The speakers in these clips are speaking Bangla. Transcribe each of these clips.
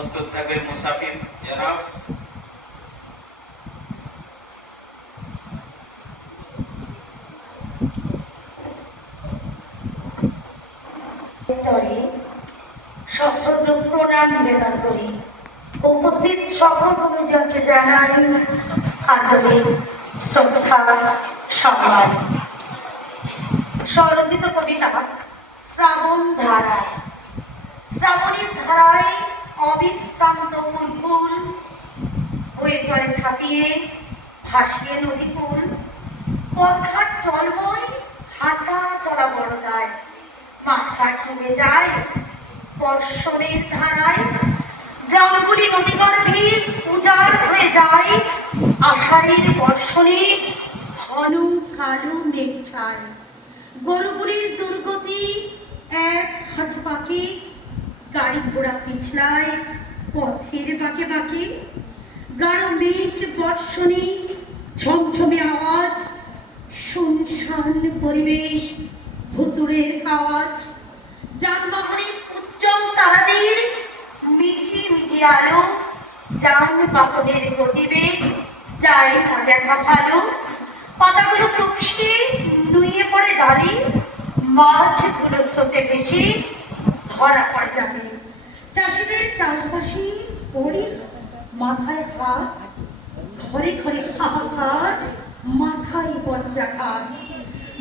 প্রস্তুত থাকবে মুসাফির জনাব। সশ্রদ্ধ প্রণাম নিবেদন করি। উপস্থিত সকল গুরুজনকে জানাই আন্তরিক শ্রদ্ধা সম্মান। স্বরচিত কবিতা শ্রাবণ ধারা। শ্রাবণের ধারায় অবিশ্রান্ত ফুলফুল বয়ে চলে ছাপিয়ে ভাসিয়ে নদীকুল। পথঘাট জলময়, হাঁটা চলা বড়দায়, মাঠঘাট ডুবে যায় বর্ষণের ধারায়। গ্রামগুলি নদীগর্ভে উজাড় হয়ে যায় আষাঢ়ের বর্ষণে ঘন কালো মেঘ ছায়। গরুগুলির দুর্গতি এক হাঁটু পাখি, গাড়ি ঘোড়া পিছলায় পথের বাঁকে বাঁকে। গাঢ় মেঘ বর্ষণে ঝমঝমে আওয়াজ, শুনশান পরিবেশ, ভুতুড়ের আওয়াজ। যানবাহনের উজ্জ্বল তারাদের মিটি মিটি আলো, যানবাহনের গতিবেগ যায় না দেখা ভালো। পাতাগুলো চুপসে নুয়ে পড়ে ডালে, মাছগুলো স্রোতে ভেসে ধরা পড়ে যাবে। চাষিদের চাষবাসী পড়ে মাথায় হাত, ঘরে ঘরে হাহাকার, মাথায় বজ্রাঘাত।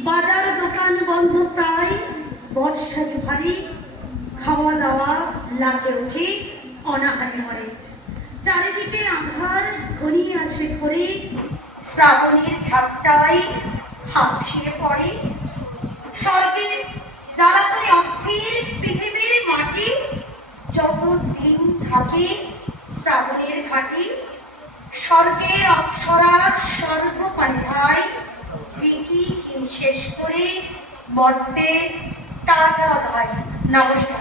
বাজার দোকান বন্ধ প্রায় বর্ষার ভারী, খাওয়া দাওয়া লাটে ওঠে অনাহারে মরে। চারিদিকে আধার ঘনিয়ে আসে ঘরে, শ্রাবণের ঝাপটায় হাঁপিয়ে পড়ে। স্বর্গের জ্বালাতনে অস্থির পৃথিবীর মাটি, যতদিন থাকে শ্রাবণের ঘাটি। স্বর্গের অপ্সরা স্বর্গ পানিধায়, রীতি শেষ করে মর্তে টাটা ভাই। নমস্কার।